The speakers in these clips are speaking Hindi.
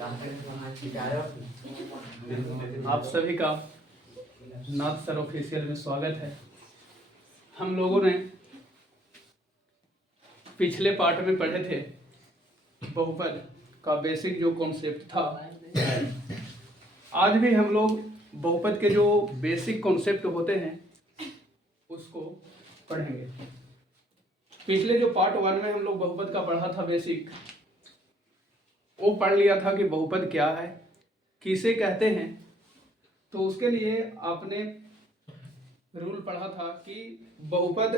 आप सभी का नाथ सर ऑफिशियल में स्वागत है। हम लोगों ने पिछले पार्ट में पढ़े थे बहुपद का बेसिक जो कॉन्सेप्ट था। आज भी हम लोग बहुपद के जो बेसिक कॉन्सेप्ट होते हैं उसको पढ़ेंगे। पिछले जो पार्ट 1 में हम लोग बहुपद का पढ़ा था बेसिक, वो पढ़ लिया था कि बहुपद क्या है, किसे कहते हैं। तो उसके लिए आपने रूल पढ़ा था कि बहुपद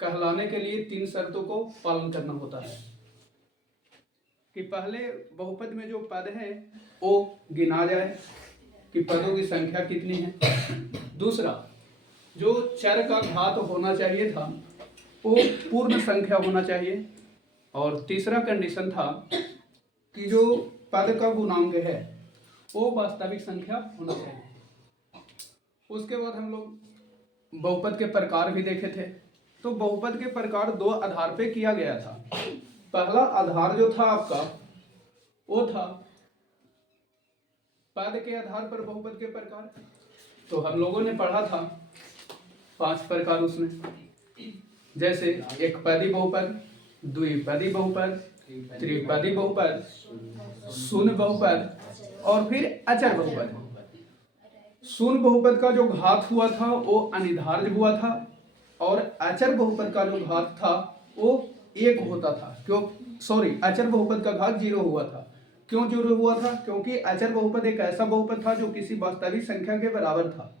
कहलाने के लिए 3 शर्तों को पालन करना होता है। कि पहले बहुपद में जो पद है वो गिना जाए कि पदों की संख्या कितनी है। दूसरा, जो चर का घात होना चाहिए था वो पूर्ण संख्या होना चाहिए। और तीसरा कंडीशन था कि जो पद का गुणांक है वो वास्तविक संख्या होना चाहिए। उसके बाद हम लोग बहुपद के प्रकार भी देखे थे। तो बहुपद के प्रकार 2 आधार पे किया गया था। पहला आधार जो था आपका वो था पद के आधार पर बहुपद के प्रकार। तो हम लोगों ने पढ़ा था 5 प्रकार उसमें, जैसे एकपदी बहुपद, द्विपदी बहुपद, त्रिपदी बहुपद, शून्य बहुपद और फिर अचर बहुपद। शून्य बहुपद का जो घात हुआ था वो अनिर्धार्य हुआ था और अचर बहुपद का जो घात था वो 1 होता था। अचर बहुपद का घात 0 हुआ था। क्यों 0 हुआ था? क्योंकि अचर बहुपद एक ऐसा बहुपद था जो किसी वास्तविक संख्या के बराबर था।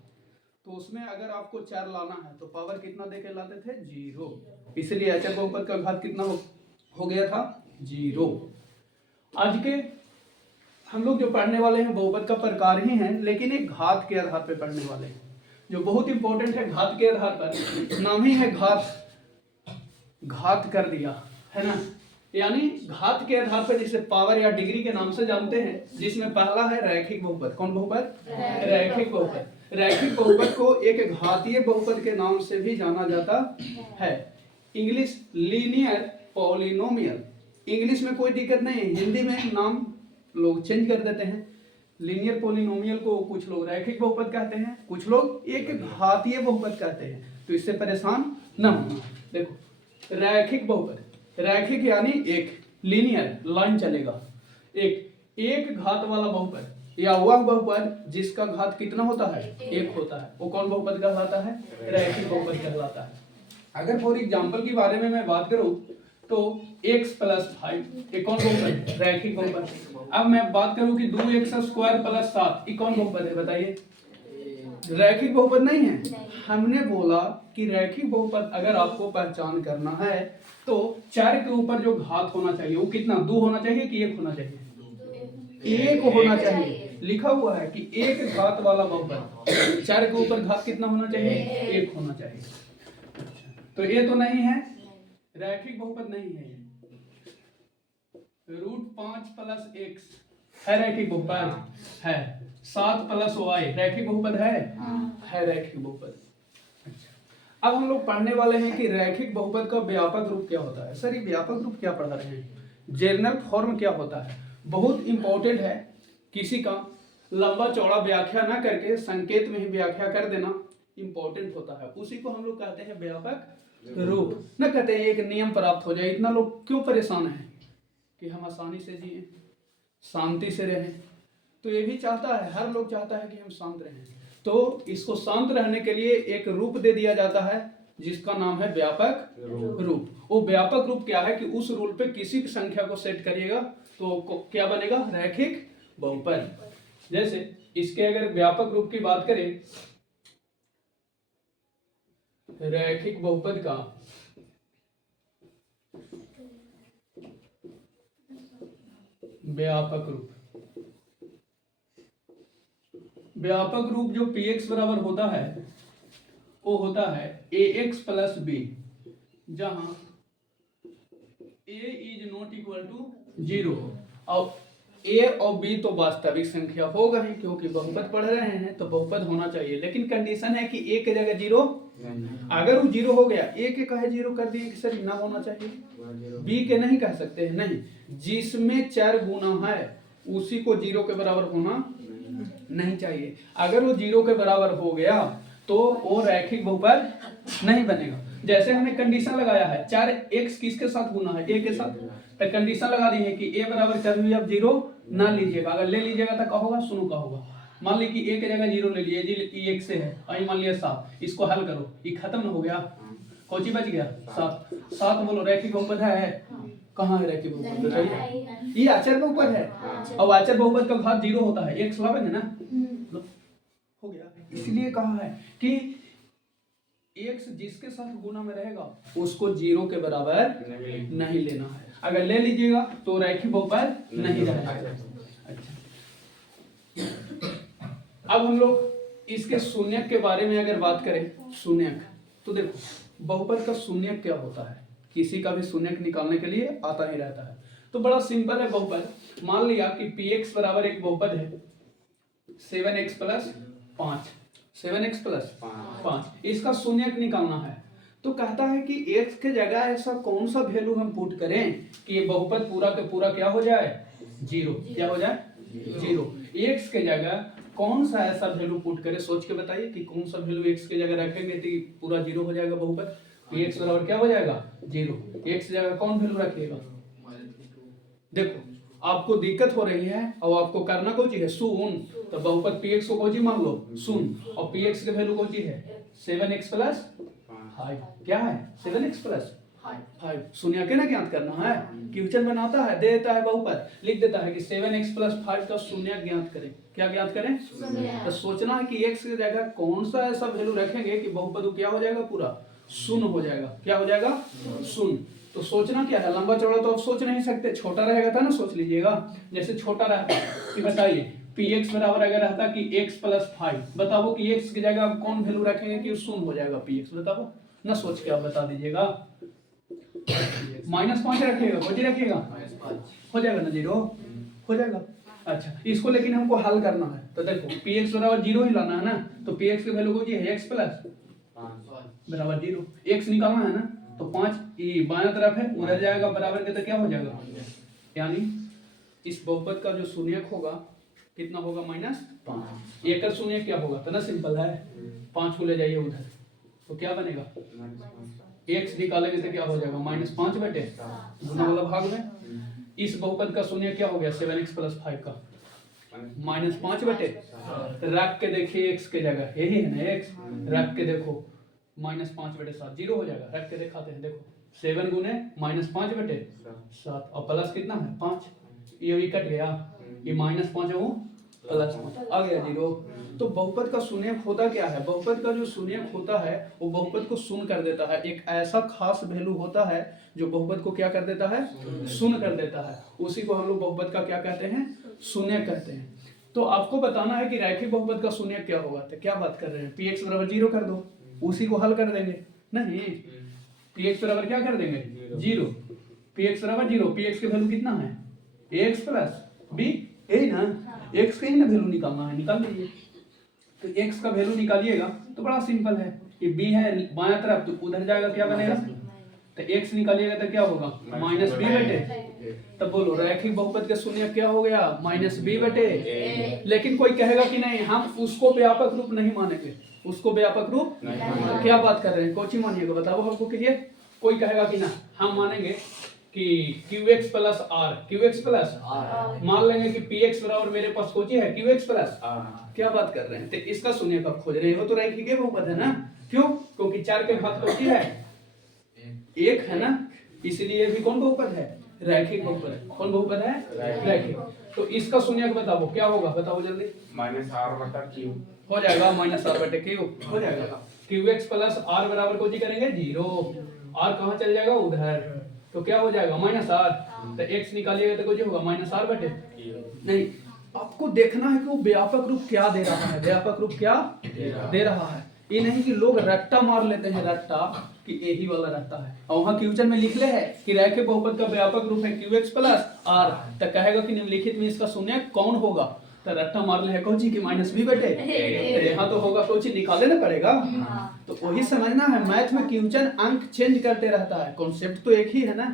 तो उसमें अगर आपको 4 लाना है तो पावर कितना देके लाते थे? 0। इसलिए अचर बहुपद का घात कितना हो गया था? 0। आज के हम लोग जो पढ़ने वाले हैं बहुपद का प्रकार ही हैं, लेकिन एक घात के आधार पर पढ़ने वाले हैं जो बहुत इंपॉर्टेंट है। घात के आधार पर, नाम ही है घात, घात कर दिया है ना। यानी घात के आधार पर जिसे पावर या डिग्री के नाम से जानते हैं, जिसमें पहला है रैखिक बहुपद। कौन बहुपद? रैखिक बहुपद। रैखिक बहुपद को एक घातीय बहुपद के नाम से भी जाना जाता है। English linear polynomial. इंग्लिश में कोई दिक्कत नहीं है, हिंदी में नाम लोग चेंज कर देते हैं। लीनियर पॉलिनोमियल को कुछ लोग रैखिक बहुपद कहते हैं, कुछ लोग एक घातीय बहुपद कहते हैं। तो इससे परेशान न होना। देखो, रैखिक बहुपद, रैखिक यानी एक, लीनियर लाइन चलेगा, एक घात वाला बहुपद या वह बहुपद जिसका घात कितना होता है? 1 होता है, वो कौन बहुपद कहलाता है? रैखिक बहुपद कहलाता है। अगर फॉर एग्जांपल के बारे में मैं बात करूं तो x + 5 ये कौन बहुपद? रैखिक बहुपद। अब मैं बात करूं कि 2x² + 7 ये कौन बहुपद है? बताइए। रैखिक बहुपद नहीं है। हमने बोला कि रैखिक बहुपद अगर आपको पहचान करना है तो 4 के ऊपर जो घात होना चाहिए वो कितना? 2 होना चाहिए कि 1 होना चाहिए? 1 होना चाहिए। लिखा हुआ है कि एक घात वाला बहुपद, 4 के ऊपर घात कितना होना चाहिए? 1 होना चाहिए। तो ये तो नहीं है, रैखिक बहुपद नहीं है। √5 + x है रैखिक बहुपद? है। 7 + y रैखिक बहुपद है? है रैखिक बहुपद। अच्छा, अब हम लोग पढ़ने वाले हैं कि रैखिक बहुपद का व्यापक रूप क्या होता है। सर ये व्यापक रूप क्या पढ़ा रहे हैं? जनरल फॉर्म क्या होता है? बहुत इंपॉर्टेंट है। किसी का लंबा चौड़ा व्याख्या ना करके संकेत में ही व्याख्या कर देना इंपॉर्टेंट होता है। उसी को हम लोग कहते हैं व्यापक रूप। न कहते हैं एक नियम प्राप्त हो जाए। इतना लोग क्यों परेशान है कि हम आसानी से जिए, शांति से रहें। तो ये भी चाहता है, हर लोग चाहता है कि हम शांत रहें। तो इसको शांत रहने के लिए एक रूप दे दिया जाता है जिसका नाम है व्यापक रूप। वो व्यापक रूप क्या है कि उस रूल पे किसी भी संख्या को सेट करिएगा तो क्या बनेगा? रैखिक बहुपद। जैसे इसके अगर व्यापक रूप की बात करें, रैखिक बहुपद का व्यापक रूप, व्यापक रूप जो px बराबर होता है वो होता है ax + b, जहां a ≠ 0 और a और b तो वास्तविक संख्या होगा ही, क्योंकि बहुपद पढ़ रहे हैं तो बहुपद होना चाहिए। लेकिन कंडीशन है कि a की जगह 0, अगर वो 0 हो गया, a के कहे 0 कर दिए कि सर ना होना चाहिए, b के नहीं कह सकते हैं। नहीं, जिसमें 4 गुना है उसी को 0 के बराबर होना नहीं चाहिए। अगर वो 0 के बराबर हो गया तो वो रैखिक बहुपद नहीं बनेगा। जैसे हमने कंडीशन लगाया है 4x किसके साथ गुना है, a के साथ, तो कंडीशन लगा दी है कि a बराबर कभी भी आप 0 ना लीजिएगा। अगर ले लीजिएगा तो क्या होगा, शून्य का होगा। मान ली कि a की जगह 0 ले लिए, ये 1 से है और मान लिया 7, इसको हल करो, ये खत्म ना हो गया, कौची बच गया 7। 7 बोलो रैखिक बहुपद है? कहाँ है रैखिक बहुपद, बताइए। ये अचर बहुपद है, और अचर बहुपद का घात 0 होता है, x लावेंगे ना, हो गया। इसलिए कहा है कि x जिसके साथ गुना में रहेगा उसको 0 के बराबर नहीं लेना है। अगर ले लीजिएगा तो रैखिक बहुपद नहीं रहेगा। अच्छा, अब हम लोग इसके शून्यक के बारे में अगर बात करें, शून्यक, तो देखो बहुपद का शून्यक क्या होता है। किसी का भी शून्यक निकालने के लिए आता ही रहता है। तो बड़ा सिंपल है बहुपद। मान लिया कि px बराबर एक बहुपद है 7x प्लस 5, 7x प्लस 5, इसका शून्यक निकालना है। तो कहता है कि x के जगह ऐसा कौन सा वैल्यू हम पुट करें कि ये बहुपद पूरा के पूरा क्या हो जाए, 0। क्या हो जाए, 0। x के जगह कौन सा ऐसा वैल्यू पुट करें, सोच के बताइए कि कौन सा वैल्यू x के जगह रखेंगे तो पूरा 0 हो जाएगा बहुपद। px बराबर क्या हो जाएगा, 0। x की जगह कौन वैल्यू रखिएगा, देखो आपको दिक्कत हो रही है और आपको करना कौन चीज है, शून्य। तो बहुपद px को कौन चीज मान लो, शून्य, और px के वैल्यू कौन चीज है 7x प्लस 5। क्या है 7x प्लस 5। शून्य के ना ज्ञात करना है, क्वेश्चन बनाता है, दे देता है बहुपद, लिख देता है कि 7x प्लस 5 का शून्य ज्ञात करें। क्या ज्ञात करें, तो सोचना है कि x की जगह कौन सा ऐसा वैल्यू रखेंगे कि बहुपद क्या हो जाएगा, पूरा शून्य हो जाएगा। क्या हो जाएगा, शून्य। तो सोचना क्या है, लंबा चौड़ा तो आप सोच नहीं सकते, छोटा रहेगा था ना, सोच लीजिएगा। जैसे छोटा रहता कि बताइए px बराबर अगर रहता कि x प्लस 5, बताओ कि x की जगह आप कौन वैल्यू रखेंगे कि शून्य हो जाएगा px, बताओ ना, सोच के आप बता दीजिएगा। -5 रखिएगा, कोई रखिएगा, हो जाएगा ना 0, हो जाएगा। अच्छा, इसको लेकिन हमको हल करना है। तो देखो px बराबर 0 ही लाना है ना, तो px की वैल्यू कौन है, x प्लस बराबर 0, x निकालना है ना, तो 5 ये बायां तरफ है, उधर जाएगा बराबर के, तो क्या हो जाएगा, यानी इस बहुपद का जो शून्यक होगा कितना होगा, -5। एक का शून्यक क्या होगा, तो ना सिंपल है, 5 को ले जाइए उधर, तो क्या बनेगा, x निकालेंगे तो क्या हो जाएगा, -5 बटे गुना वाला भाग में। इस बहुपद का शून्यक क्या हो गया 7x प्लस 5 का -5 बटे, रख के देखिए x के जगह, यही है ना x, रख के देखो -5 बटे 7 0 हो जाएगा। रख के दिखाते हैं, देखो 7 गुने -5 बटे 7 और प्लस कितना है 5, ये भी कट गया, ये -5 है वो +5 आ गया 0। तो बहुपद का शून्यक होता क्या है, बहुपद का जो शून्यक होता है वो बहुपद को शून्य कर देता है। एक ऐसा खास वैल्यू होता है जो बहुपद को क्या कर देता है, शून्य कर देता है। उसी को हम लोग बहुपद का क्या कहते हैं, शून्यक कहते हैं। तो आपको बताना है कि रैखिक बहुपद का शून्यक क्या होगा। तो क्या बात कर रहे हैं, px बराबर 0 कर दो, उसी को हल कर देंगे। नहीं, px बराबर क्या कर देंगे 0, px बराबर 0, px की वैल्यू कितना है ax प्लस b, यही ना, x का ही ना वैल्यू निकालना है, निकाल लीजिए। तो x का वैल्यू निकालिएगा तो बड़ा सिंपल है, ये b है बायां तरफ, तो उधर जाएगा क्या बनेगा, तो x निकालिएगा तो क्या होगा -b बटे, तब बोलो रैखिक बहुपद का शून्य क्या हो गया -b बटे। लेकिन कोई कहेगा कि नहीं हम उसको व्यापक रूप नहीं मानेंगे, उसको व्यापक रूप नहीं। क्या बात कर रहे हैं, कोची मानिएगा बताओ हमको क्लियर। कोई कहेगा कि ना हम मानेंगे कि qx plus r, qx plus मान लेंगे कि px बराबर मेरे पास कोची है qx प्लस। क्या बात कर रहे हैं, तो इसका शून्य कब खोज रहे हो, तो रैखिक बहुपद है ना, क्यों, क्योंकि 4 के घात कोची है 1 है ना, इसलिए भी कौन बहुपद है, रैखिक बहुपद। कौन बहुपद है, रैखिक। तो इसका शून्यक बताओ क्या होगा, बताओ जल्दी, -r/q हो जाएगा, -r/q हो जाएगा। qx प्लस r बराबर कोची करेंगे 0, r कहाँ चल जाएगा उधर, तो क्या हो जाएगा -r, तो x निकालिएगा तो कोची होगा -r/, नहीं आपको देखना है कि वो व्यापक रूप क्या दे रहा है, व्यापक रूप क्या दे रहा है। ये नहीं कि लोग रट्टा मार लेते हैं, रट्टा कि यही वाला रहता है, और वहाँ क्वेश्चन में लिख ले है कि रैखिक बहुपद का व्यापक रूप है qx प्लस r, तो कहेगा कि निम्नलिखित में इसका शून्य कौन होगा, तो रट्टा मार ले है कौन सी कि -b बटे, तो यहाँ तो होगा कौन सी, निकाले ना पड़ेगा। तो वही समझना है, मैथ में क्वेश्चन अंक चेंज करते रहता है, कॉन्सेप्ट तो एक ही है ना,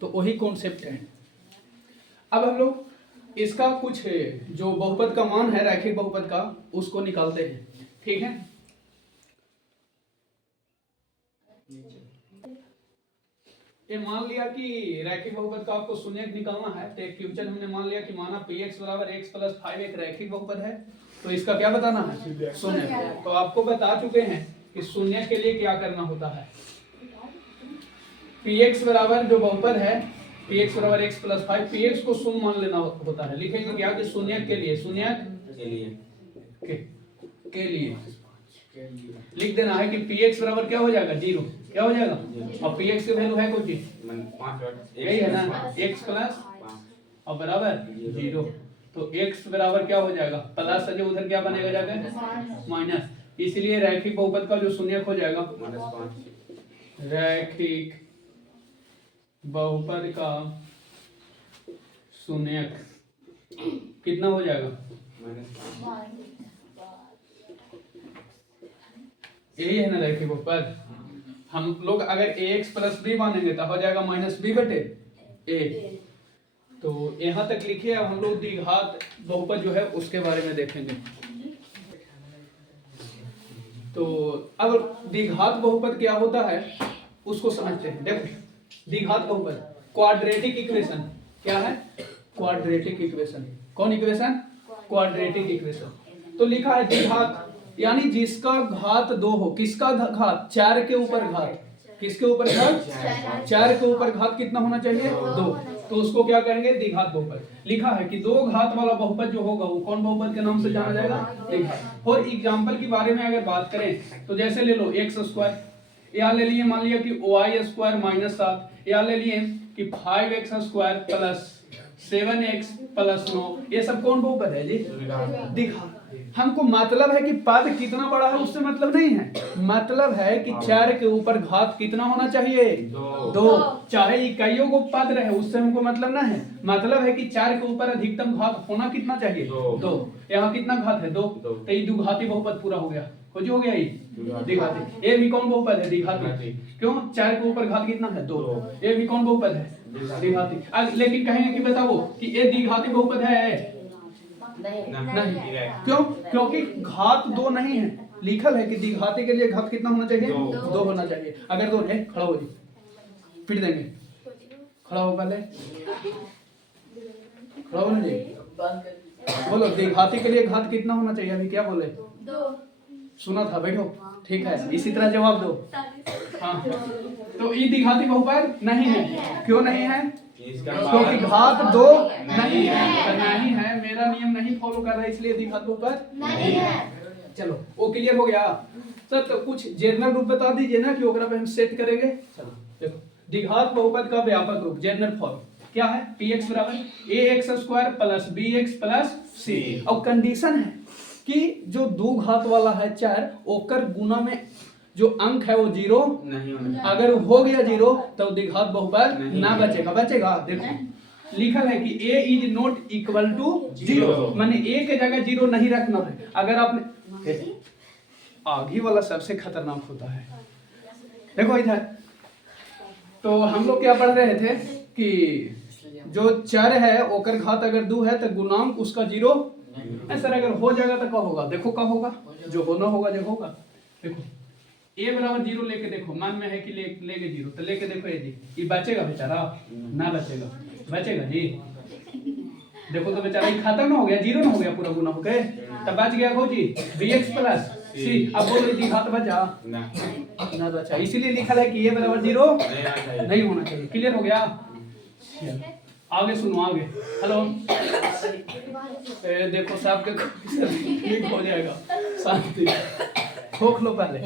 तो वही कॉन्सेप्ट है। अब हम लोग इसका कुछ जो बहुपद का मान है रैखिक बहुपद का उसको निकालते हैं, ठीक है। ये मान लिया कि रैखिक बहुपद का आपको शून्यक निकालना है, तो एक क्वेश्चन हमने मान लिया कि माना px बराबर x प्लस 5 एक रैखिक बहुपद है, तो इसका क्या बताना है, शून्यक। तो आपको बता चुके हैं कि शून्यक के लिए क्या करना होता है। px बराबर जो बहुपद है px बराबर x प्लस 5, px को शून्य मान लेना होता है। लिखेंगे क्या कि शून्यक के लिए, शून्यक के लिए लिख देना है कि px बराबर क्या हो जाएगा, 0, क्या हो जाएगा, और px की वैल्यू है कुछ यही है ना, x प्लस और बराबर 0, तो x बराबर क्या हो जाएगा, प्लस से जो उधर क्या बनेगा जाकर माइनस, इसलिए रैखिक बहुपद का जो शून्यक हो जाएगा, रैखिक बहुपद का शून्यक कितना हो जाएगा, यही है ना रैखिक बहुपद। हम लोग अगर ax प्लस b मानेंगे तो हो जाएगा माइनस b बटे a। तो यहाँ तक लिखिए, अब हम लोग द्विघात बहुपद जो है उसके बारे में देखेंगे। तो अब द्विघात बहुपद क्या होता है उसको समझते हैं। देखो द्विघात बहुपद क्वाड्रेटिक इक्वेशन क्या है, क्वाड्रेटिक इक्वेशन, कौन इक्वेशन, क्वाड्रेटिक इक्वेशन। तो लिखा है द्विघात यानी जिसका घात 2 हो, किसका घात, 4 के ऊपर घात, किसके ऊपर घात, 4 के ऊपर घात कितना होना चाहिए, 2, तो उसको क्या करेंगे, द्विघात बहुपद। लिखा है कि 2 घात वाला बहुपद जो होगा वो कौन बहुपद के नाम से जाना जाएगा, द्विघात। और एग्जांपल के बारे में अगर बात करें तो जैसे ले लो एक्स स्क्वायर, यहाँ ले लिए मान लिया कि वाई स्क्वायर माइनस 7, यहाँ ले लिए कि 5x square plus 7x plus 9, ये सब कौन बहुपद है जी, द्विघात। हमको मतलब है कि पद कितना बड़ा है उससे मतलब नहीं है, मतलब है कि 4 के ऊपर घात कितना होना चाहिए, 2, चाहे इकाइयों को पद रहे उससे हमको मतलब ना है, मतलब है कि 4 के ऊपर अधिकतम घात होना कितना चाहिए, 2। यहाँ कितना घात है, 2, तो ये द्विघाती बहुपद पूरा हो गया, कुछ हो गया ये द्विघाती। ये भी कौन बहुपद है, द्विघाती। क्यों, 4 के ऊपर घात कितना है, 2, ये भी कौन बहुपद है, द्विघाती। लेकिन कहेंगे कि बताओ कि ये द्विघाती बहुपद है, नहीं। क्यों, क्योंकि घात 2 नहीं है, लिखल है कि द्विघाती के लिए घात कितना होना चाहिए, 2 होना चाहिए। अगर 2 है, खड़ा हो जी, पिट देंगे, खड़ा हो पहले, खड़ा हो ना जी, बोलो द्विघाती के लिए घात कितना होना चाहिए, अभी क्या बोले, 2, सुना था, बैठो, ठीक है, इसी तरह जवाब दो। हाँ, तो ये द्विघाती बहुपद नहीं है, क्यों नहीं है, क्योंकि घात 2 नहीं है, नहीं है, मेरा नियम नहीं फॉलो कर रहा है इसलिए द्विघात बहुपद नहीं है। चलो वो क्लियर हो गया सर। तो कुछ जनरल रूप बता दीजिए ना कि ओकरा पे हम सेट करेंगे। चलो देखो द्विघात बहुपद का व्यापक रूप जनरल फॉर्म क्या है, px बराबर ax square plus bx plus c। और कंडीशन है कि जो 2 घात वाला है 4 ओकर गुना में जो अंक है वो 0 नहीं होना, अगर हो गया 0 तो द्विघात बहुपद ना बचेगा, बचेगा। देखो लिखा है कि a is not equal to 0, माने a के जगह 0 नहीं रखना है। अगर आपने आगे वाला सबसे खतरनाक होता है, देखो इधर तो हम लोग क्या पढ़ रहे थे कि जो चर है ओकर घात अगर 2 है तो गुणांक उसका 0 है सर, अगर हो जाएगा तो क्या होगा, देखो क्या होगा, जो होना होगा जो होगा। देखो a बराबर 0 लेके देखो, मन में है कि लेके 0, तो लेके देखो ये जी, ये बचेगा बेचारा, ना बचेगा, बचेगा जी। देखो तो बेचारा ये खत्म ना हो गया, 0 ना हो गया पूरा गुना हो गए, तब बच गया को जी bx प्लस c। अब बोलो ये घात बचा ना बचा, इसीलिए लिखा है कि a बराबर 0 नहीं होना चाहिए। क्लियर हो गया, आगे सुनो आगे। हेलो देखो साहब के ठीक हो जाएगा, शांति, खोख लो पहले।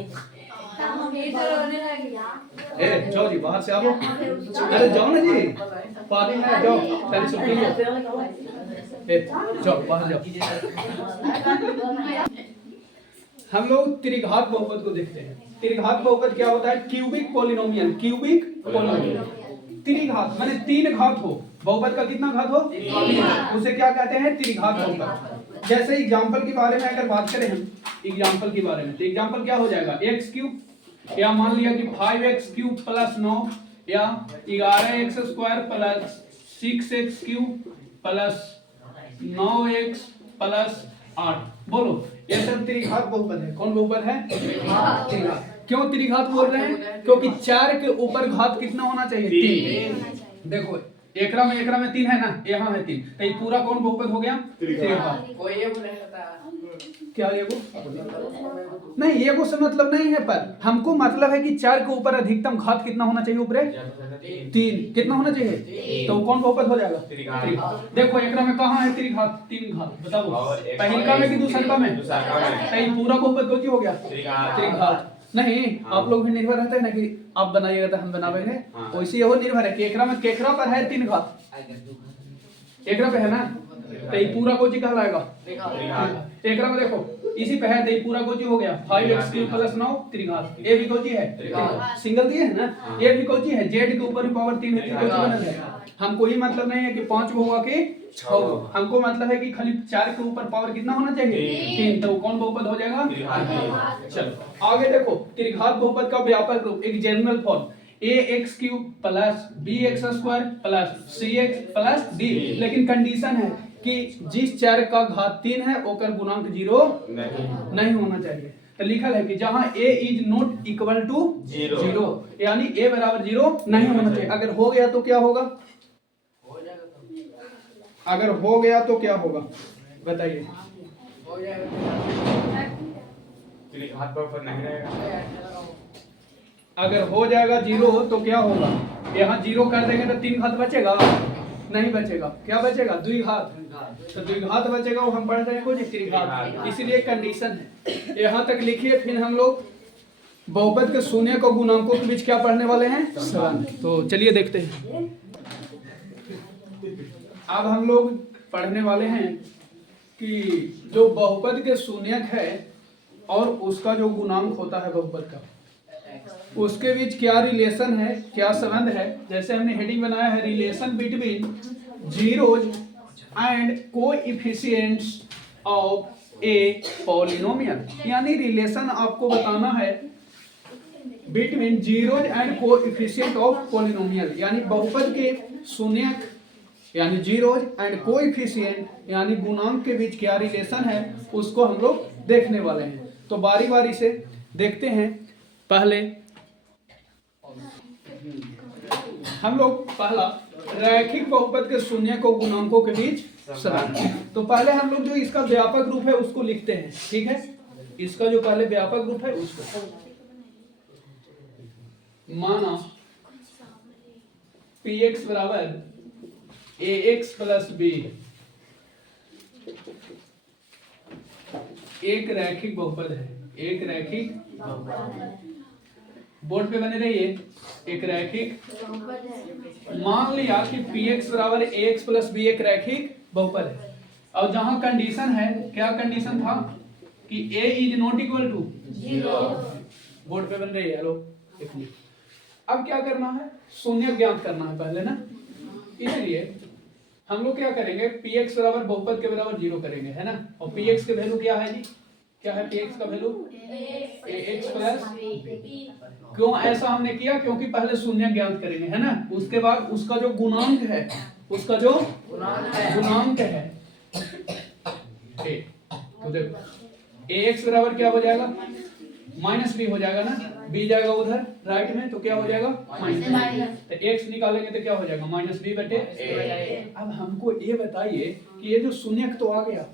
जाओ जी बाहर से आओ, अरे जाओ ना जी, पानी है, जाओ पहले सुन लीजिए, जाओ बाहर जाओ। हम लोग त्रिघात बहुपद को देखते हैं। त्रिघात बहुपद क्या होता है, क्यूबिक पॉलिनोमियल, क्यूबिक पॉलिनोमियल। त्रिघात माने 3 घात हो, बहुपद का कितना घात हो, 3, उसे क्या कहते हैं, त्रिघात बहुपद। जैसे एग्जांपल के बारे में अगर बात करें हम, एग्जांपल के बारे में, तो एग्जांपल क्या हो जाएगा, x क्यूब, या मान लिया कि 5x क्यूब प्लस 9, या 11x square plus 6x cube plus 9x plus 8। बोलो ये सब त्रिघात बहुपद है। कौन बहुपद है? त्रिघात। क्यों त्रिघात बोल रहे हैं? क्योंकि 4 के ऊपर घात कितना होना चाहिए? 3। देखो एकरा में 3 है ना, यहाँ है 3, तो ये पूरा कौन बहुपद हो गया? त्रिघात। क्या ये वो नहीं, ये वो से मतलब नहीं है, पर हमको मतलब है कि 4 के ऊपर अधिकतम घात कितना होना चाहिए? ऊपर 3 कितना होना चाहिए? तो कौन बहुपद हो जाएगा? त्रिघात। देखो एकरा में कहाँ है त्रिघात? 3 घात। बताओ पहलका में कि दूसरका में? तो पूरा बहुपद कौन हो गया? त्रिघात। नहीं आप लोग भी निर्भर रहते हैं ना कि आप बनाइएगा तो हम बनावेंगे, वैसे यहो निर्भर है कि एकरा में केकरा पर है 3 घात, एकरा पे है ना, तो ये पूरा कोची कहलाएगा? एकरा में देखो इसी पे है, तो ये पूरा कोची हो गया 5x³ प्लस 9 त्रिघात। ये भी कोची है? सिंगल दिए है ना, ये भी कोची है? z के ऊपर पावर 3 है, कोची बनल है। हमको ही मतलब नहीं है कि 5 गो होगा कि 6 गो, हमको मतलब है कि खाली 4 के ऊपर पावर कितना होना चाहिए? 3। तो कौन बहुपद हो जाएगा? चलो आगे देखो, त्रिघात बहुपद का व्यापक रूप, एक general form ax³ plus bx² plus cx plus d। लेकिन कंडीशन है कि जिस 4 का घात 3 है ओकर गुणांक 0 नहीं होना चाहिए। तो लिखल है कि जहां a is not equal to 0, यानी a बराबर 0 नहीं होना चाहिए। अगर हो गया तो क्या होगा? अगर हो गया तो क्या होगा बताइए? त्रिघात बहुपद नहीं रहेगा। अगर हो जाएगा 0 तो क्या होगा? यहाँ 0 कर देंगे तो 3 घात बचेगा? नहीं बचेगा। क्या बचेगा? द्विघात। तो द्विघात बचेगा, वो हम पढ़ रहे हैं कुछ त्रिघात, इसीलिए कंडीशन है। यहाँ तक लिखिए, फिर हम लोग बहुपद के शून्य को गुणांकों के बीच क्या पढ़ने वाले हैं? संबंध। तो चलिए देखते हैं। अब हम लोग पढ़ने वाले हैं कि जो बहुपद के शून्यक है और उसका जो गुणांक होता है बहुपद का, उसके बीच क्या रिलेशन है, क्या संबंध है। जैसे हमने हेडिंग बनाया है relation between zeros and coefficients of a polynomial, यानी रिलेशन आपको बताना है between zeros and coefficient of polynomial, यानी बहुपद के शून्यक यानी जीरोज एंड कोएफिशिएंट यानी गुणांक के बीच क्या रिलेशन है, उसको हम लोग देखने वाले हैं। तो बारी बारी से देखते हैं। पहले हम लोग पहला रैखिक बहुपद के शून्य को गुणांकों के बीच संबंध। तो पहले हम लोग जो इसका व्यापक रूप है उसको लिखते हैं, ठीक है? इसका जो पहले व्यापक रूप है उसको माना px बराबर ax प्लस b एक रैखिक बहुपद है। एक रैखिक बोर्ड पे बने रहिए। एक रैखिक, मान लिया कि px बराबर ax प्लस b एक रैखिक बहुपद है, और जहां कंडीशन है, क्या कंडीशन था कि a is not equal to 0। Board पे बन रही है। हेलो देखिए, अब क्या करना है? शून्य ज्ञात करना है पहले ना, इसलिए हम लोग क्या करेंगे? px बराबर बहुपद के बराबर 0 करेंगे, है ना? और px के वैल्यू क्या है जी? क्या है px का वैल्यू? ax plus b। क्यों ऐसा हमने किया? क्योंकि पहले शून्य ज्ञात करेंगे, है ना? उसके बाद उसका जो गुणांक है, उसका जो गुणांक है a, तो देखो ax बराबर क्या हो जाएगा? माइनस b हो जाएगा ना, b जाएगा उधर राइट में, तो क्या हो जाएगा? माइनस। तो x निकालेंगे तो क्या हो जाएगा? माइनस b बटे a। अब हमको ये बताइए कि ये जो शून्यक तो आ गया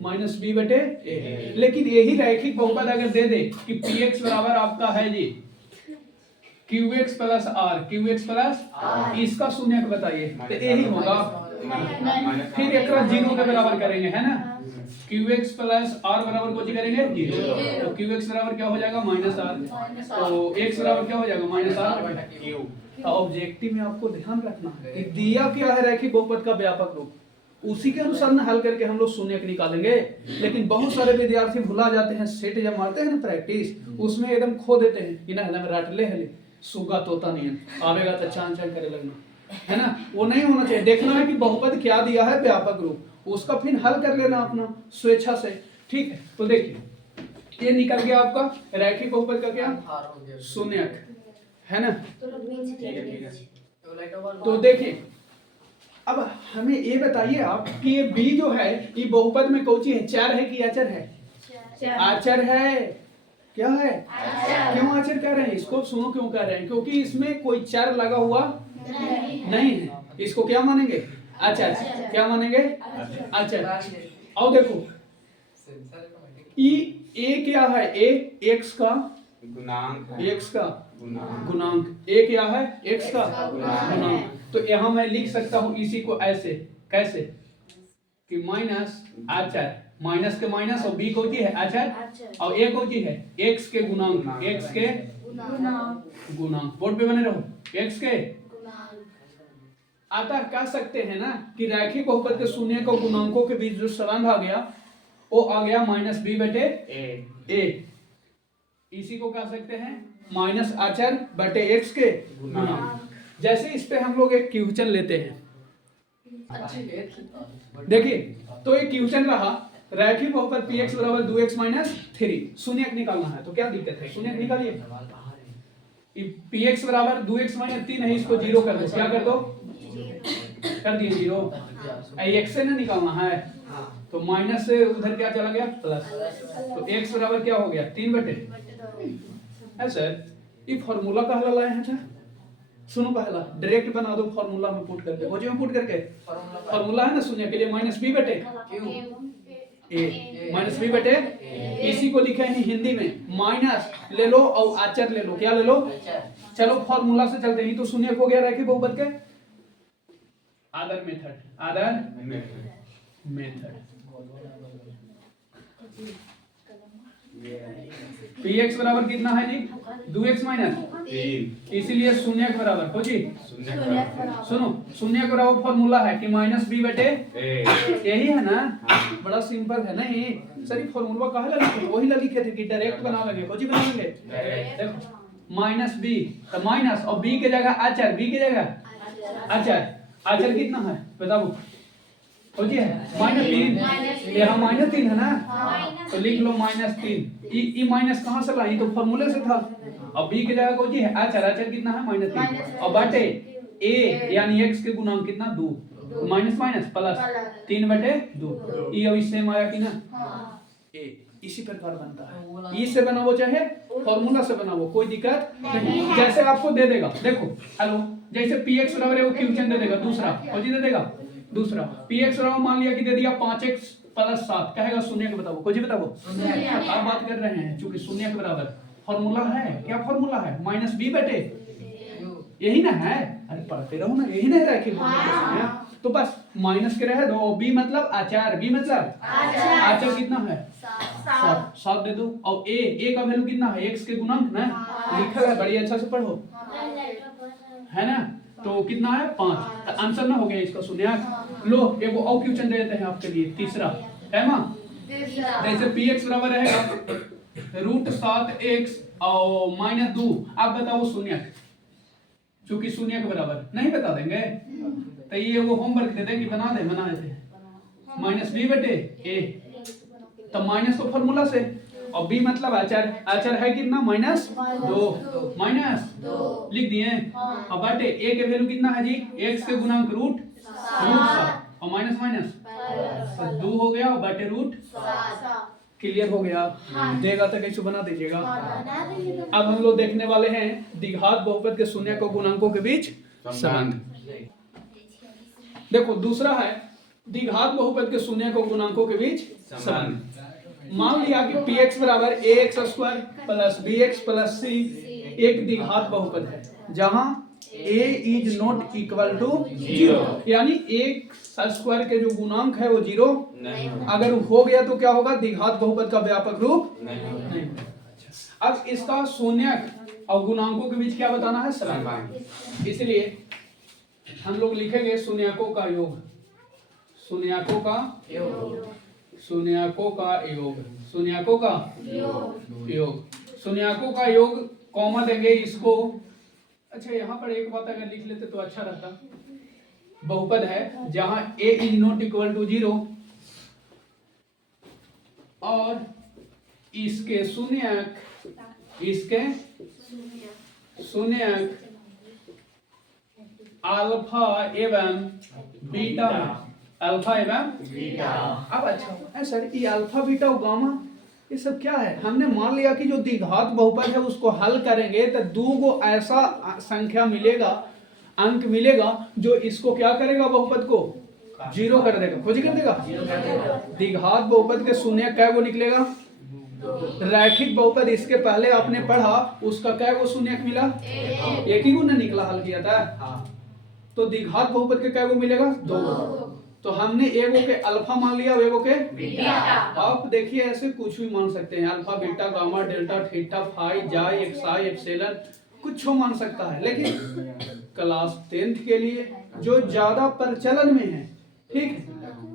माइनस b बटे a, लेकिन यही रैखिक बहुपद अगर दे दे कि px बराबर आपका है जी qx plus r, qx plus इसका शून्यक बताइए, तो यही होगा। फिर एक 0 के बराबर करेंगे, है ना? qx प्लस r बराबर कुछ करेंगे 0, तो qx बराबर क्या हो जाएगा? Minus r। तो x बराबर क्या हो जाएगा? Minus r। तो ऑब्जेक्टिव में आपको ध्यान रखना है कि दिया क्या है रैखिक बहुपद का व्यापक रूप, उसी के अनुसार न हल करके हम लोग शून्यक निकालेंगे। लेकिन बहुत सारे विद्यार्थी भुला जाते हैं, सेट जब मारते हैं ना प्रैक्टिस, उसमें एकदम खो देते हैं कि ना एकदम रटले हले सुगा तोता नहीं आवेगा तो चांद चांद करे लगना, है ना? वो नहीं होना चाहिए। देखना है कि बहुपद क्या दिया है व्यापक रूप, उसका फिर हल कर लेना अपना स्वेच्छा से, ठीक है? तो देखिए ये निकल गया आपका रैखिक बहुपद का क्या? शून्यक, है ना? तो देखिए अब हमें ये बताइए आप कि ये बी जो है ये बहुपद में कौन सी है, चर है कि अचर है? आचर है। क्या है? क्यों आचर कह रहे हैं इसको? सुनो क्यों कह रहे हैं, क्योंकि इसमें कोई चर लगा हुआ नहीं है। इसको क्या मानेंगे? आचर। क्या मानेंगे? आचर। और देखो ए क्या है? ए एक्स का गुणांक है। एक्स का गुणांक। गुणांक। ए क्या है? एक्स का गुणांक। तो यहाँ मैं लिख सकता हूँ इसी को ऐसे, कैसे कि माइनस आचर, माइनस के माइनस और बी को की है आचर और ए को की है एक्स के गुणांक, एक्स के गुणांक। बोर्ड पे बने रहो, एक्स के। अतः कह सकते हैं ना कि रैखिक बहुपद के शून्य को गुणांकों के बीच जो संबंध आ गया वो आ गया माइनस बी बटे ए। इसी को कह सकते हैं माइनस आचर बटे एक्स के गुणांक। जैसे इस पे हम लोग एक क्वेश्चन लेते हैं, देखिए तो एक क्वेश्चन रहा रैखिक बहुपद px बराबर 2x माइनस 3, शून्यक निकालना है। तो क्या दिक्कत है? शून्यक निकालिए। px बराबर 2x माइनस 3 है, इसको जीरो कर दो। क्या कर दो? कर दिए जीरो। x से ना निकालना है तो माइनस से उधर क्या चला गया? प्लस। तो x बराबर क्या हो गया? 3 बटे है सर। ये फॉर्मूला कहाँ लाए हैं? सुनो पहला डायरेक्ट बना दो फॉर्मूला में पुट करके, में पुट करके। फॉर्मूला है ना शून्य के लिए माइनस बी बटे ए, माइनस बी बटे। इसी को लिखे हैं हिंदी में माइनस ले लो और आचर ले लो। क्या ले लो? चलो फॉर्मूला से चलते हैं। तो शून्य हो गया रैखिक बहुपद के आदर मेथड, आदर मेथड। px बराबर कितना है जी? 2x माइनस 3, इसीलिए शून्य के बराबर हो जी। सुनो शून्य के बराबर फॉर्मूला है कि माइनस बी बटे यही है ना। बड़ा सिंपल है ना ये सर। ये फॉर्मूला कहाँ लिखे? वही लिखे थे कि डायरेक्ट बना लेंगे। कौन सी बना लेंगे? देखो माइनस बी तो माइनस और बी की जगह आचर, बी की जगह आचर। आचर कितना है बताओ? हो जी है माइनस 3। यहाँ माइनस 3 है ना तो लिख लो माइनस 3। ई माइनस कहाँ से लाई? तो फॉर्मूले से था। अब बी की जगह को जी है आचर, आचर कितना है? माइनस 3 और बटे ए यानी एक्स के गुणांक कितना? 2। माइनस माइनस प्लस 3 बटे 2। ई अब इससे आया कि ना ए। इसी प्रकार बनता है। ई से बनाओ चाहे फॉर्मूला से बनाओ, कोई दिक्कत नहीं। जैसे आपको दे देगा, देखो हेलो, जैसे px बराबर है वो क्वेश्चन दे देगा दूसरा, हो जी दे देगा दूसरा। px बराबर मान लिया कि दे दिया 5x प्लस 7, कहेगा शून्य के बताओ। कोई बताओ आप बात कर रहे हैं क्योंकि शून्य के बराबर फॉर्मूला है। क्या फॉर्मूला है? माइनस बी बटे यही ना है। अरे पढ़ते रहो ना, यही ना रखिए। तो बस माइनस के रहे दो। बी मतलब आचार, बी मतलब आचार कितना है? 7 दे दो। और ए का वैल्यू कितना है? x के गुणांक ना लिखा है, बड़ी अच्छा से पढ़ो है ना। तो कितना है? 5। तो आंसर ना हो गया इसका शून्य। लो एक वो और क्वेश्चन दे देते हैं आपके लिए, तीसरा है ना। जैसे px बराबर रहेगा √7x और माइनस 2। आप बताओ शून्य, क्योंकि शून्य के बराबर नहीं बता देंगे तो ये वो होमवर्क दे देंगे, बना देते हैं। माइनस बी बटे ए तो माइनस तो फॉर्मूला से और बी मतलब आचर, आचर है कितना? माइनस 2, माइनस 2 लिख दिए। और बटे ए के वैल्यू कितना है जी? x के गुणांक √7 और माइनस माइनस 2 हो गया और बटे √7। क्लियर हो गया? देगा तो कैसे बना दीजिएगा। अब हम लोग देखने वाले हैं द्विघात बहुपद के शून्य को गुणांकों के बीच संबंध। देखो दूसरा है द्विघात बहुपद के शून्य को गुणांकों के बीच संबंध। मान लिया कि px बराबर ax² plus bx plus c एक द्विघात बहुपद है जहां a is not equal to 0, यानी एक स्क्वायर के जो गुणांक है वो 0 अगर हो गया तो क्या होगा? द्विघात बहुपद का व्यापक रूप नहीं। अब इसका शून्यक और गुणांकों के बीच क्या बताना है? संबंध। इसलिए हम लोग लिखेंगे शून्यकों का योग, शून्यकों का योग, शून्यकों का योग, शून्यकों का योग, शून्यकों का योग कॉमा देंगे इसको। अच्छा यहाँ पर एक बात अगर लिख लेते तो अच्छा रहता। बहुपद है जहां a is not equal to 0 और इसके शून्यक, इसके शून्यक अल्फा एवं बीटा है, अल्फा एवं बीटा। अब अच्छा सर ये अल्फा बीटा और गामा ये सब क्या है? हमने मान लिया कि जो द्विघात बहुपद है उसको हल करेंगे तो दो गो ऐसा संख्या मिलेगा, अंक मिलेगा जो इसको क्या करेगा, बहुपद को जीरो कर देगा, खोज कर देगा। द्विघात बहुपद के शून्य कै गो निकलेगा? रैखिक बहुपद इसके पहले आपने पढ़ा उसका कै गो शून्य मिला? एक ही गो ना निकला, हल किया था। तो द्विघात बहुपद के कै गो मिलेगा? दो गो। तो हमने एगो के अल्फा मान लिया, एगो के बीटा। आप देखिए ऐसे कुछ भी मान सकते हैं, alpha beta gamma delta theta phi जाई एक्साई एप्सिलॉन कुछ मान सकता है, लेकिन क्लास 10th के लिए जो ज्यादा प्रचलन में है, ठीक,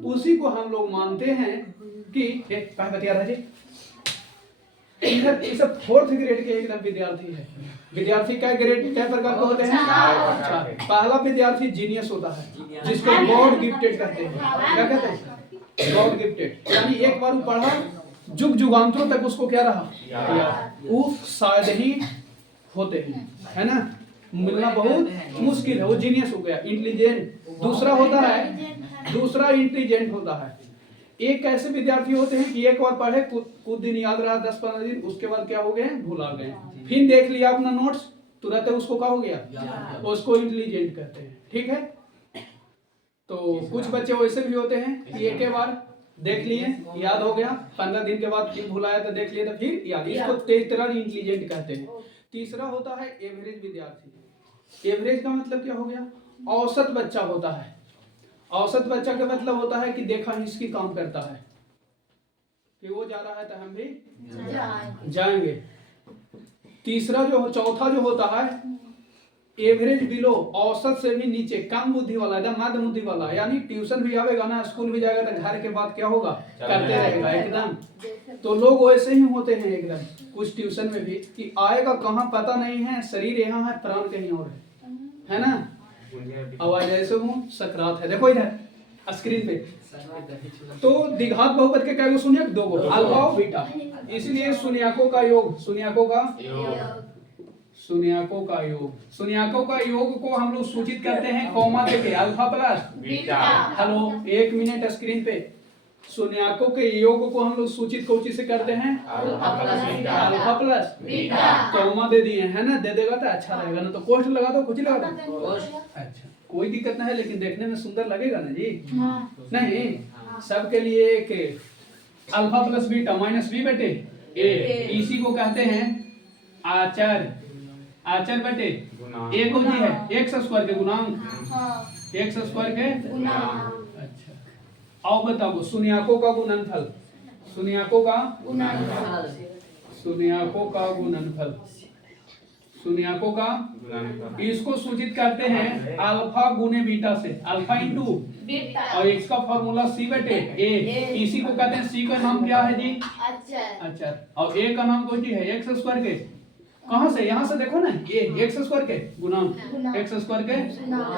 उसी को हम लोग मानते हैं कि एक बतिया रहा जी इधर ये सब 4th ग्रेड के एकदम विद्यार्थी है। विद्यार्थी क्या ग्रेड क्या प्रकार के होते हैं? अच्छा, पहला विद्यार्थी जीनियस होता है जिसको गॉड गिफ्टेड कहते हैं। क्या कहते हैं? गॉड गिफ्टेड, यानी एक बार वो पढ़ा जुग जुगांतरों तक उसको क्या रहा, वो शायद ही होते हैं, है ना, मिलना बहुत मुश्किल है, वो जीनियस हो गया। इंटेलिजेंट दूसरा होता है, दूसरा इंटेलिजेंट होता है। एक ऐसे विद्यार्थी होते हैं कि एक बार पढ़े कुछ दिन याद रहा, 10-15 दिन, उसके बाद क्या हो गए, भुला गए, फिर देख लिया अपना नोट्स तुरंत उसको क्या हो गया, उसको इंटेलिजेंट कहते हैं। ठीक है, तो कुछ बच्चे वैसे भी होते हैं कि एक बार देख लिए याद हो गया, 15 दिन के बाद फिर भुलाया तो देख लिए तो फिर याद, इसको तेज तरह इंटेलिजेंट कहते हैं। तीसरा होता है एवरेज विद्यार्थी। एवरेज का मतलब क्या हो गया, औसत बच्चा होता है। औसत बच्चा का मतलब होता है कि देखा इसकी काम करता है कि वो जा रहा है तो हम भी जाएंगे। तीसरा जो चौथा जो होता है एवरेज बिलो, औसत से भी नीचे, कम बुद्धि वाला, एकदम मध्य बुद्धि वाला, यानी ट्यूशन भी आवेगा ना, स्कूल भी जाएगा तो घर के बाद क्या होगा, करते रहेगा एकदम। तो लोग वैसे ही होते हैं एकदम, कुछ ट्यूशन में भी कि आएगा कहाँ पता नहीं है, शरीर यहाँ है प्राण कहीं और है ना। आवाज ऐसे हूँ सकरात है, देखो इधर स्क्रीन पे। तो द्विघात बहुपद के क्या शून्यक? दो गो, अल्फा और बीटा, इसलिए शून्यकों का योग, शून्यकों का योग, शून्यकों का योग को हम लोग सूचित करते हैं कॉमा देके, alpha plus beta. Hello, 1 minute screen पे। शून्यकों के योग को हम लोग सूचित कौन चीज से करते हैं? Alpha plus beta. कॉमा दे दिए है ना, दे देगा तो अच्छा रहेगा, ना तो कोष्ठ लगा दो, कुछ लगा दो, अच्छा कोई दिक्कत नहीं है, लेकिन देखने में सुंदर लगेगा ना जी। नहीं, सबके लिए एक alpha plus beta minus b बटे ए, इसी को कहते हैं आचर। आचर बटे ए को जी है एक्स स्क्वायर के गुणांक, एक्स स्क्वायर के गुणांक। अच्छा, आओ बताओ शून्यकों का गुणनफल, शून्यकों का गुणनफल, शून्यकों का गुणनफल, शून्यकों का इसको सूचित करते हैं अल्फा गुने बीटा से, अल्फा इंटू बीटा, और इसका फॉर्मूला सी बटे ए, इसी को कहते हैं। सी का नाम क्या है जी? अच्छा, और ए का नाम कौन सी है? एक्स स्क्वायर के, कहां से? यहां से देखो ना, ये एक्स स्क्वायर के गुणांक, एक्स स्क्वायर के गुणांक।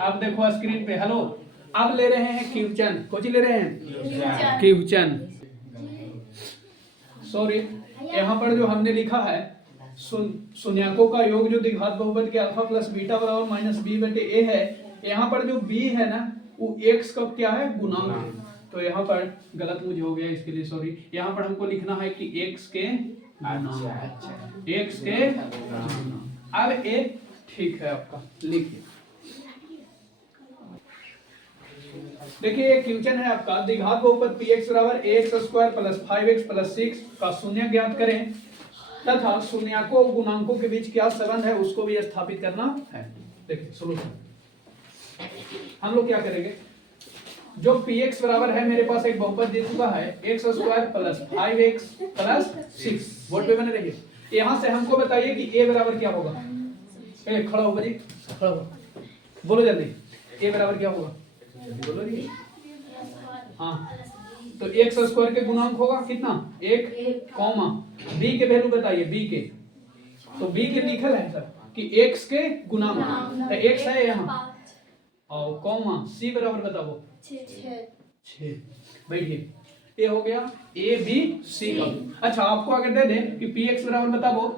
अब देखो स्क्रीन पे, हेलो, अब ले रहे हैं क्यूचन, कौन सी ले रहे हैं? क्यूचन। सॉरी, यहाँ पर जो हमने लिखा है शून्यकों का योग जो द्विघात बहुपद के अल्फा प्लस बीटा बराबर माइनस बी बटे ए है, यहाँ पर जो बी है ना वो एक्स का क्या है? गुणांक है। तो यहाँ पर गलत मुझे हो गया, इसके लिए सॉरी। यहाँ पर हमको लिखना है कि एक्स के गुणांक, एक्स के गुणांक। अब ए ठीक है आपका, लिखिए। देखिए एक क्वेश्चन है आपका, द्विघात बहुपद px बराबर ax square plus 5x plus 6 का शून्य ज्ञात करें तथा शून्यकों गुणांकों के बीच क्या संबंध है उसको भी स्थापित करना है। देखिए सोल्यूशन हम लोग क्या करेंगे, जो px बराबर है, मेरे पास एक बहुपद दे चुका है x square plus 5x plus 6, board पे बने रहिए। यहाँ से हमको बताइए कि a बराबर क्या होगा। ए खड़ा हो जी, खड़ा हो, बोलो जल्दी, a बराबर क्या होगा बोलो जी। हाँ, तो एक्स स्क्वायर के गुणांक होगा कितना? 1 कॉमा b के वैल्यू बताइए, b के, तो b के लिखल है सर कि x के गुणांक, तो x है यहाँ, और कॉमा c बराबर बताओ 6। बैठिए, ये हो गया a b c का। अच्छा, आपको अगर दे दें कि px बराबर बताओ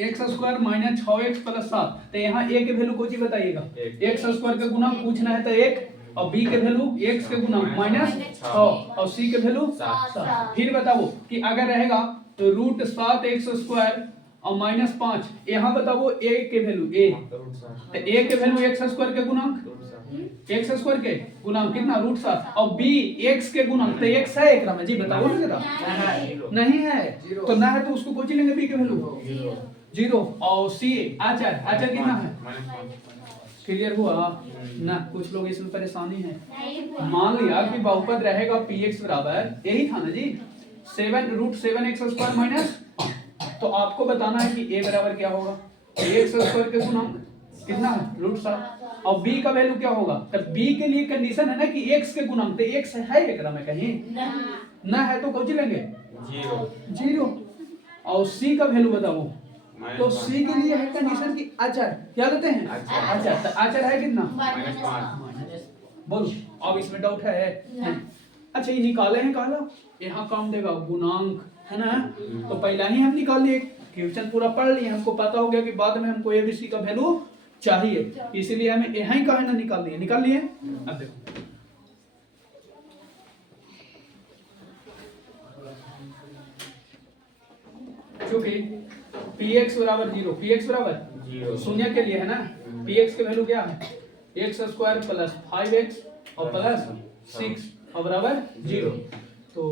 x square minus 6x plus 7। तो यहाँ a के वैल्यू कुछ ही बताइएगा। एक्स स्क्वायर का गुना पूछना है तो 1 और b के वैल्यू x के गुना माइनस 6 और c के वैल्यू 7। फिर बताओ कि अगर रहेगा तो रूट 7x स्क्वायर और माइनस 5, यहाँ बताओ a के वैल्यू a, तो a के वैल्यू x स्क्वायर के गुणांक x स्क्वायर के गुणांक कितना रूट 7 और b x के गुणांक, तो x है एकरा में जी बताओ ना जरा। नहीं है तो ना है तो उसको पूछ लेंगे b के वैल्यू 0 और c आचार कितना है क्लियर हुआ ना। कुछ लोग इसमें परेशानी है। मान लिया कि बहुपद रहेगा px बराबर यही था ना जी 7 रूट 7x स्क्वायर माइनस, तो आपको बताना है कि a बराबर क्या होगा x स्क्वायर के गुणांक कितना है रूट 7 और b का वैल्यू क्या होगा। तो b के लिए कंडीशन है ना कि x के गुणांक, तो x है एकरा में कहीं ना है तो कौन लेंगे 0 और c का वैल्यू बताओ। तो c के लिए है कंडीशन की आचार क्या लेते हैं आचार, तो आचार है कितना -5। बोलो अब इसमें डाउट है नहीं। अच्छा ये निकाले हैं काला, यहाँ काम देगा गुणांक है ना, तो पहला ही हम निकाल लिए क्वेश्चन पूरा पढ़ लिए, हमको पता हो गया कि बाद में हमको एबीसी का वैल्यू चाहिए, इसीलिए हमें यहाँ ही कहा ना निकाल लिए। अब देखो क्योंकि px बराबर 0, px बराबर शून्य के लिए है ना, px के वैल्यू क्या है x स्क्वायर प्लस 5x और प्लस 6 और बराबर 0। तो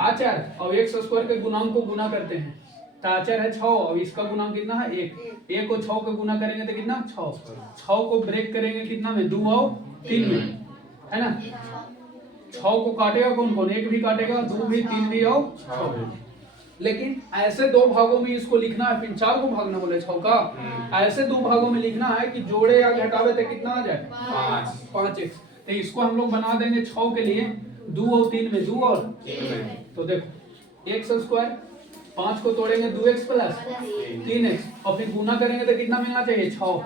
आचार और x स्क्वायर के गुणांक को गुना करते हैं, तो आचार है 6 और इसका गुणांक कितना है 1 को 6 को गुना करेंगे तो कितना 6 को ब्रेक करेंगे कितना में 2 और 3 में है ना। 6 को काटेगा कौन कौन, 1 भी काटेगा 2 भी 3 भी और 6। लेकिन ऐसे दो भागों में इसको लिखना है, फिर 4 को भागना बोले 6 का, ऐसे दो भागों में लिखना है कि जोड़े या घटावे तो कितना आ जाए 5x। तो इसको हम लोग बना देंगे 6 के लिए 2 और 3 में 2 और 3 में, तो देखो x स्क्वायर 5 को तोड़ेंगे 2x प्लस 3x और फिर गुना करेंगे तो कितना मिलना चाहिए 6।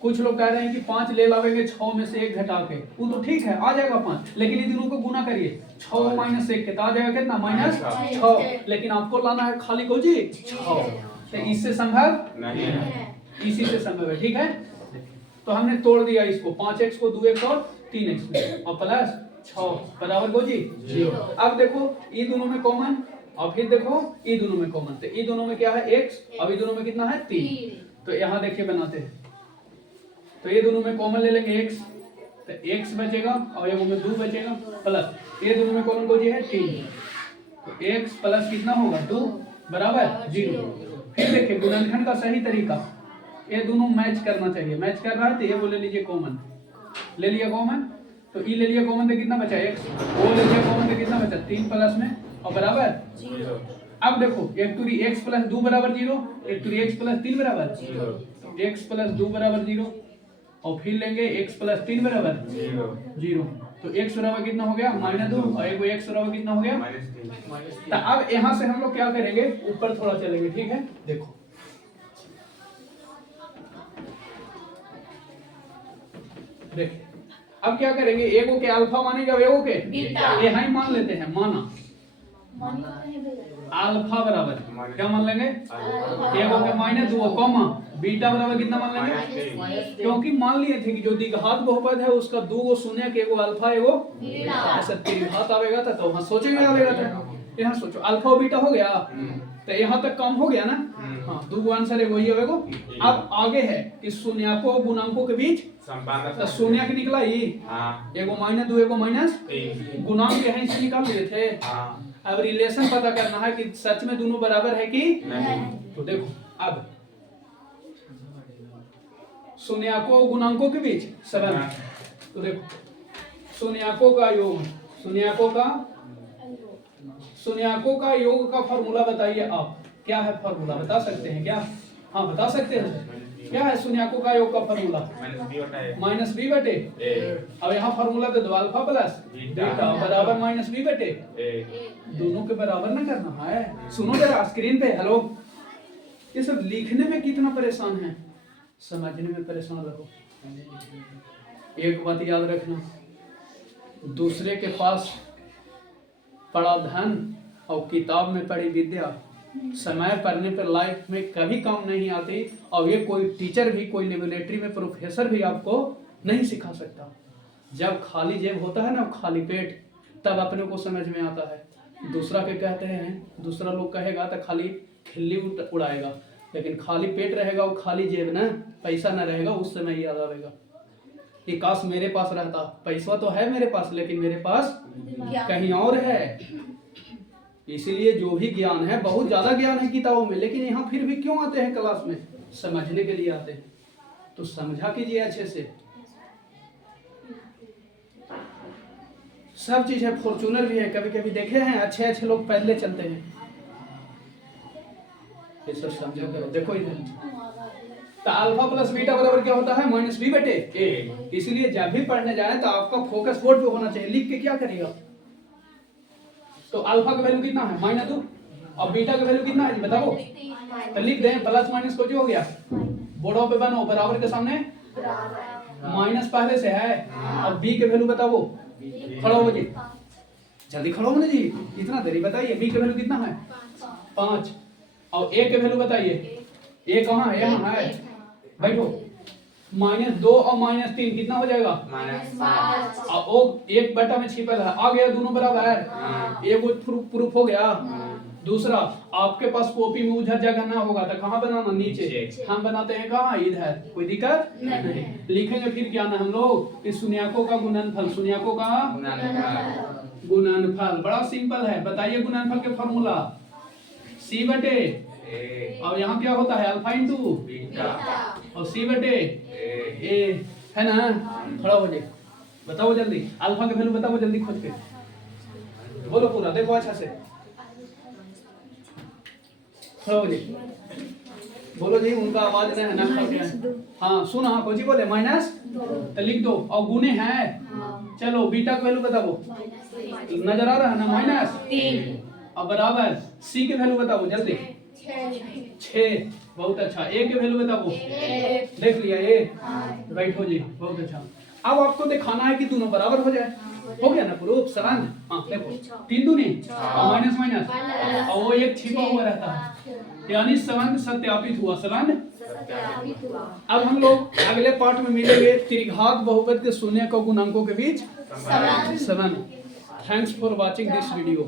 कुछ लोग कह रहे हैं कि 5 ले लावेंगे 6 में से 1 घटा के, वो तो ठीक है आ जाएगा 5, लेकिन इन दोनों को गुना करिए 6 माइनस 1 कितना आ जाएगा कितना -6, लेकिन आपको लाना है खाली को जी 6, तो इससे संभव नहीं है, इसी से संभव है। ठीक है तो हमने तोड़ दिया इसको 5x को 2x और 3x में और प्लस 6 बराबर को जी 0। अब देखो ये दोनों में कॉमन और फिर देखो ये दोनों में कॉमन, तो ये दोनों में क्या है x और ये दोनों में कितना है 3, तो यहाँ देखिए बनाते हैं, तो ये दोनों में कॉमन ले लेंगे x, तो x बचेगा और ये में 2 बचेगा प्लस ये दोनों में कॉमन को जी है 3, तो x प्लस कितना होगा 2 बराबर 0। फिर देखिए गुणनखंड का सही तरीका, ये दोनों मैच करना चाहिए, मैच कर रहा है तो ये वो ले लीजिए कॉमन, ले लिया कॉमन, तो ये ले लिया कॉमन तो कितना बचा x, वो ले लिया कॉमन तो कितना बचा 3 प्लस में और बराबर 0। अब देखो एक टूरी x प्लस 2 बराबर 0, एक टूरी x प्लस 3 बराबर 0, x प्लस 2 बराबर 0 और फिर लेंगे x प्लस 3 बराबर 0, तो x बराबर कितना हो गया -2 और एक x बराबर कितना हो गया -3। तो अब यहाँ से हम लोग क्या करेंगे ऊपर थोड़ा चलेंगे, ठीक है देखो देखिए अब क्या करेंगे, एगो के अल्फा मानेगा एगो के बीटा, यहाँ ही मान लेते हैं माना अल्फा बराबर क्या मान लेंगे एगो के -2 कॉमा बीटा बराबर कितना मान लेंगे, क्योंकि मान लिए थे कि जो द्विघात बहुपद है उसका 2 शून्य के एगो अल्फा एगो ऐसा त्रिघात आवेगा था, तो वहां सोचेंगे आवेगा था, यहाँ सोचो अल्फा और बीटा हो गया तो यहाँ तक कम हो गया ना, हाँ 2 आंसर है वही होगा। अब आगे है कि शून्यकों और गुणांकों के बीच तो शून्य के निकला ही एगो -2 एगो -3 गुणांक है इसे निकाल लिए थे। अब रिलेशन पता करना है कि सच में दोनों बराबर है कि नहीं, तो देखो अब शून्यकों और गुणांकों के बीच संबंध, तो देखो शून्यकों का योग, शून्यकों का योग का फॉर्मूला बताइए आप, क्या है फॉर्मूला बता सकते हैं क्या, हाँ बता सकते हैं क्या है शून्यकों का योग का फॉर्मूला -b बटे अब यहाँ फॉर्मूला दे दो अल्फा प्लस बीटा बराबर -b बटे दोनों के बराबर ना करना है। सुनो जरा स्क्रीन पे, हेलो ये सब लिखने में कितना परेशान है, समझने में परेशान रहो। एक बात याद रखना, दूसरे के पास पड़ा धन और किताब में पड़ी विद्या समय पढ़ने पर लाइफ में कभी काम नहीं आती, और ये कोई टीचर भी, कोई लेबोरेटरी में प्रोफेसर भी आपको नहीं सिखा सकता। जब खाली जेब होता है ना, खाली पेट, तब अपने को समझ में आता है। दूसरा के कहते हैं, दूसरा लोग कहेगा तो खाली खिल्ली उड़ाएगा, लेकिन खाली पेट रहेगा और खाली जेब ना, पैसा ना रहेगा, उस समय याद आएगा कि काश मेरे पास रहता, पैसा तो है मेरे पास, लेकिन मेरे पास कहीं और है। इसीलिए जो भी ज्ञान है, बहुत ज्यादा ज्ञान है किताबों में, लेकिन यहाँ फिर भी क्यों आते हैं क्लास में? समझने के लिए आते हैं। तो समझा कीजिए अच्छे से। सब चीज है, फॉर्चूनर भी है, कभी कभी देखे हैं अच्छे अच्छे लोग पैदल चलते हैं, ये सब समझा करो। देखो इधर, तो अल्फा प्लस बीटा बराबर क्या होता है? माइनस बी बटे ए। इसलिए जब भी पढ़ने जाए तो आपका फोकस बोर्ड पे होना चाहिए। लिख के क्या करेगा? तो अल्फा का वैल्यू कितना है? -2, और बीटा का वैल्यू कितना है बताओ? तो लिख दें, प्लस माइनस को जो हो गया, बोर्डों पे बनो, बराबर के सामने माइनस पहले से है, और बी के वैल्यू बताओ। खड़ो हो जी, जल्दी खड़ो हो ना जी, इतना देरी बताइए। बी के वैल्यू कितना है? 5, और ए के वैल्यू बताइए। ए कहाँ है? यहाँ है, बैठो। -2 और -3 कितना हो जाएगा? -5। और ओ 1 बटा में छिपा है, आ गया, दोनों बराबर है। ये वो प्रूफ हो गया। दूसरा, आपके पास कॉपी में उधर जगह ना होगा तो कहाँ बनाना? नीचे। हम बनाते हैं कहाँ? इधर। कोई दिक्कत नहीं। लिखेंगे फिर क्या ना हम लोग? इस शून्यकों का गुणनफल। शून्यकों का गुणनफल बड़ा सिंपल है। बताइए गुणनफल के फॉर्मूला। सी बटे, और यहाँ क्या होता है? अल्फा इंटू बीटा, और सी बटे ए, है ना? खड़ा हो जाए, बताओ जल्दी। अल्फा के वैल्यू बताओ जल्दी खोज के बोलो पूरा, देखो अच्छा से। खड़ा हो जाए, बोलो जी। उनका आवाज नहीं है ना? हाँ सुन, हाँ कोजी बोले -2, तो लिख दो। और गुने है, चलो बीटा का वैल्यू बताओ, नजर आ रहा है ना? -3, और बराबर सी के वैल्यू बताओ जल्दी। 6, बहुत अच्छा। ए के वैल्यू बताओ, देख लिया ए, बैठो जी, बहुत अच्छा। अब आपको दिखाना है कि दोनों बराबर हो जाए। हो गया ना प्रूफ? सरांज, हाँ देखो, 3 दूनी माइनस माइनस, और वो एक छिपा हुआ रहता है, यानी संबंध सत्यापित हुआ। संबंध अब हम लोग अगले पार्ट में मिलेंगे त्रिघात बहुपद के शून्य का गुणांकों के बीच संबंध। Thanks for watching this video.